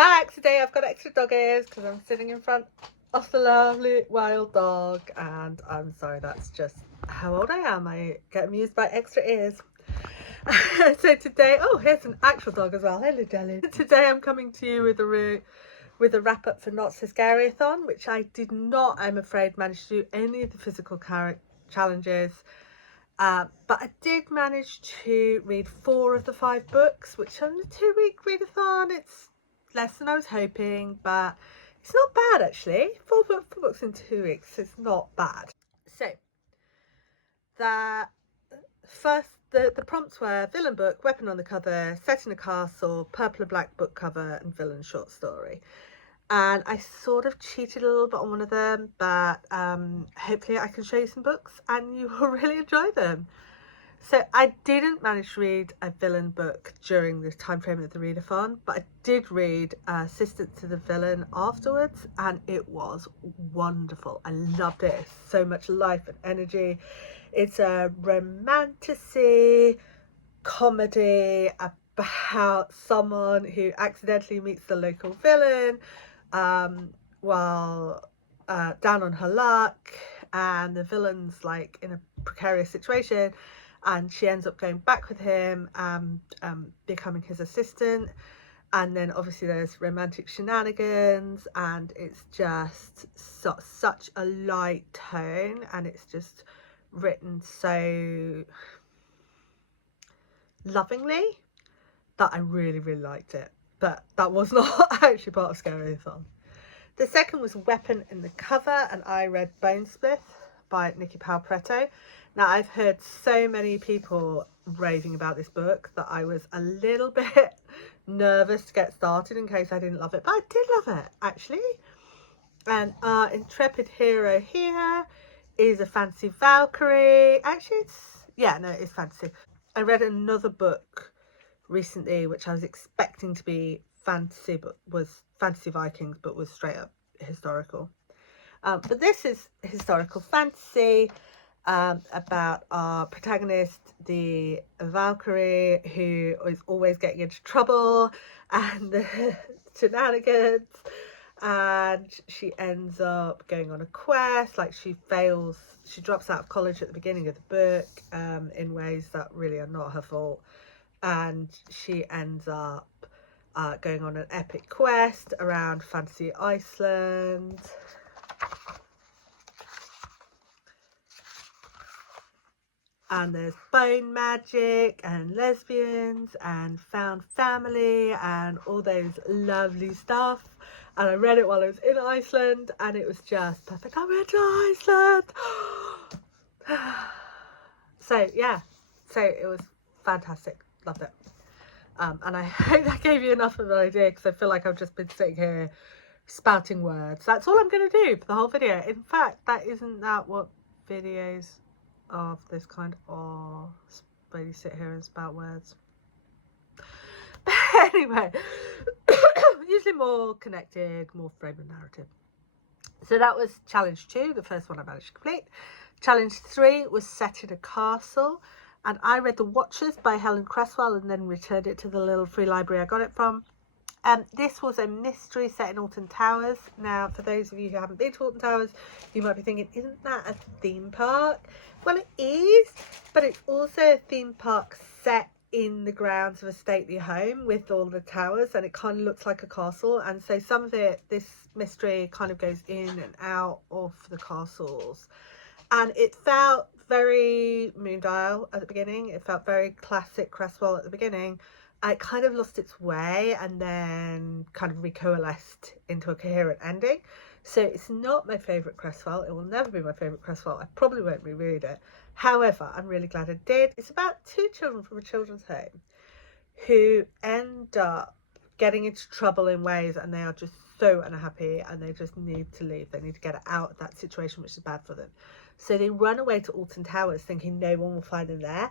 back. Today I've got extra dog ears because I'm sitting in front of the lovely wild dog, and I'm sorry, that's just how old I am. I get amused by extra ears. So today, oh, here's an actual dog as well. Hello, Adalyn. Today I'm coming to you with a wrap up for Not-so-scaryathon, which I did not, I'm afraid, manage to do any of the physical challenges. But I did manage to read 4 of the 5 books, which on a 2-week readathon, it's less than I was hoping, but it's not bad actually. 4 books in 2 weeks, it's not bad. So the prompts were villain book, weapon on the cover, set in a castle, purple and black book cover, and villain short story. And I sort of cheated a little bit on one of them, but hopefully I can show you some books and you will really enjoy them. So I didn't manage to read a villain book during the time frame of the readathon, but I did read Assistant to the Villain afterwards, and it was wonderful. I loved it. It's so much life and energy. It's a romantasy comedy about someone who accidentally meets the local villain while down on her luck, and the villain's like in a precarious situation, and she ends up going back with him and becoming his assistant. And then obviously there's romantic shenanigans, and it's just such a light tone, and it's just written so lovingly that I really liked it. But that was not actually part of Scaryathon. The second was Weapon in the Cover, and I read Bonesmith by Nicki Preto. Now, I've heard so many people raving about this book that I was a little bit nervous to get started in case I didn't love it, but I did love it actually. And our intrepid hero here is a fantasy Valkyrie. Actually, it's fantasy. I read another book recently which I was expecting to be fantasy, but was fantasy Vikings, but was straight up historical. But this is historical fantasy about our protagonist, the Valkyrie, who is always getting into trouble and the shenanigans, and she ends up going on a quest. Like, she drops out of college at the beginning of the book in ways that really are not her fault, and she ends up going on an epic quest around fantasy Iceland. And there's bone magic and lesbians and found family and all those lovely stuff. And I read it while I was in Iceland, and it was just perfect. I went to Iceland. So yeah, so it was fantastic. Loved it. And I hope that gave you enough of an idea, because I feel like I've just been sitting here spouting words. That's all I'm going to do for the whole video. In fact, isn't that what videos of this kind are? Really sit here and spout words. But anyway, usually more connected, more frame of narrative. So that was challenge 2, the first one I managed to complete. Challenge 3 was set in a castle, and I read The Watchers by Helen Cresswell and then returned it to the little free library I got it from. This was a mystery set in Alton Towers. Now, for those of you who haven't been to Alton Towers, you might be thinking, isn't that a theme park? Well, it is, but it's also a theme park set in the grounds of a stately home with all the towers, and it kind of looks like a castle. And so some of this mystery kind of goes in and out of the castles, and it felt very Moondial at the beginning. It felt very classic Cresswell at the beginning. It kind of lost its way and then kind of recoalesced into a coherent ending. So it's not my favourite Cresswell. It will never be my favourite Cresswell. I probably won't reread it. However, I'm really glad I did. It's about 2 children from a children's home who end up getting into trouble in ways, and they are just so unhappy, and they just need to leave. They need to get out of that situation, which is bad for them. So they run away to Alton Towers thinking no one will find them there.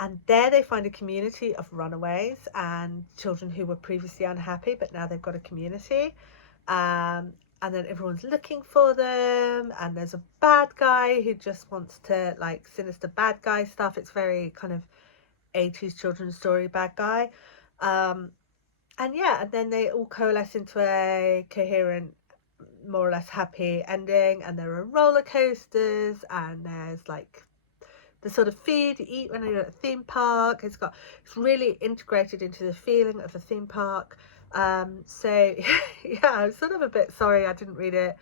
And there they find a community of runaways and children who were previously unhappy, but now they've got a community. And then everyone's looking for them. And there's a bad guy who just wants to, like, sinister bad guy stuff. It's very kind of 80s children's story bad guy. And yeah, and then they all coalesce into a coherent, more or less happy ending, and there are roller coasters, and there's like the sort of food you eat when you're at a theme park. It's really integrated into the feeling of a theme park. So yeah, I'm sort of a bit sorry I didn't read it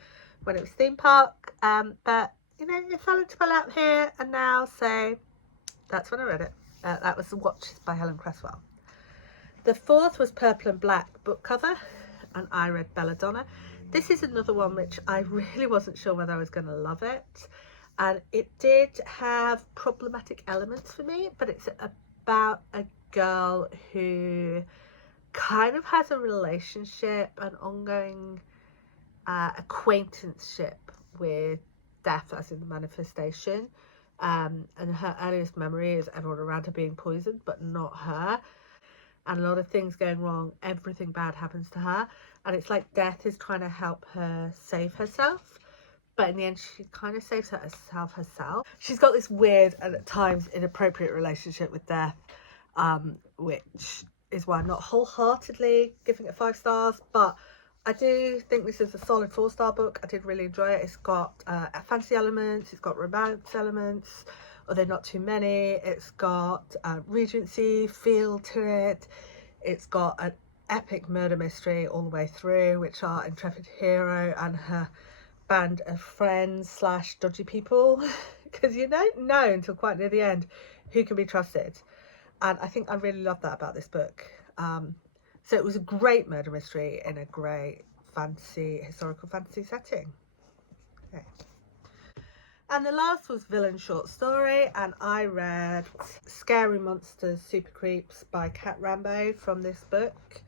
when it was theme park, but you know, it fell into my lap here and now, so that's when I read it. That was Watch by Helen Cresswell. The fourth was Purple and Black book cover, and I read Belladonna. This is another one which I really wasn't sure whether I was going to love it, and it did have problematic elements for me, but it's about a girl who kind of has a relationship, an ongoing acquaintanceship with death, as in the manifestation, and her earliest memory is everyone around her being poisoned, but not her, and a lot of things going wrong. Everything bad happens to her, and it's like death is trying to help her save herself, but in the end she kind of saves herself. She's got this weird and at times inappropriate relationship with death, which is why I'm not wholeheartedly giving it 5 stars, but I do think this is a solid 4-star book. I did really enjoy it. It's got fantasy elements, it's got romance elements, although not too many. It's got Regency feel to it. It's got an epic murder mystery all the way through, which are intrepid hero and her band of friends slash dodgy people, because you don't know until quite near the end who can be trusted, and I think I really love that about this book. So it was a great murder mystery in a great historical fantasy setting. Okay. And the last was Villain Short Story, and I read Scary Monsters Super Creeps by Cat Rambo from this book,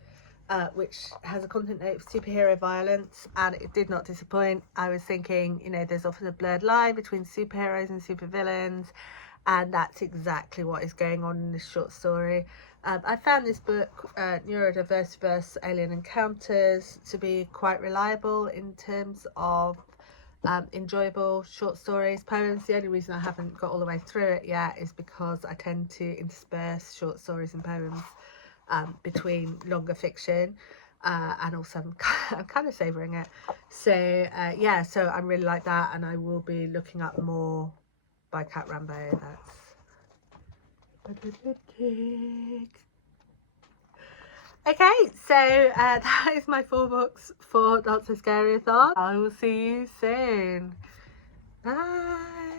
which has a content note of superhero violence, and it did not disappoint. I was thinking, you know, there's often a blurred line between superheroes and supervillains, and that's exactly what is going on in this short story. I found this book, Neurodiversiverse Alien Encounters, to be quite reliable in terms of enjoyable short stories, poems. The only reason I haven't got all the way through it yet is because I tend to intersperse short stories and poems between longer fiction, and also I'm kind of savouring it. So yeah, so I really like that, and I will be looking up more by Cat Rambo. Okay, so that is my 4 books for Not-so-scaryathon. I will see you soon. Bye.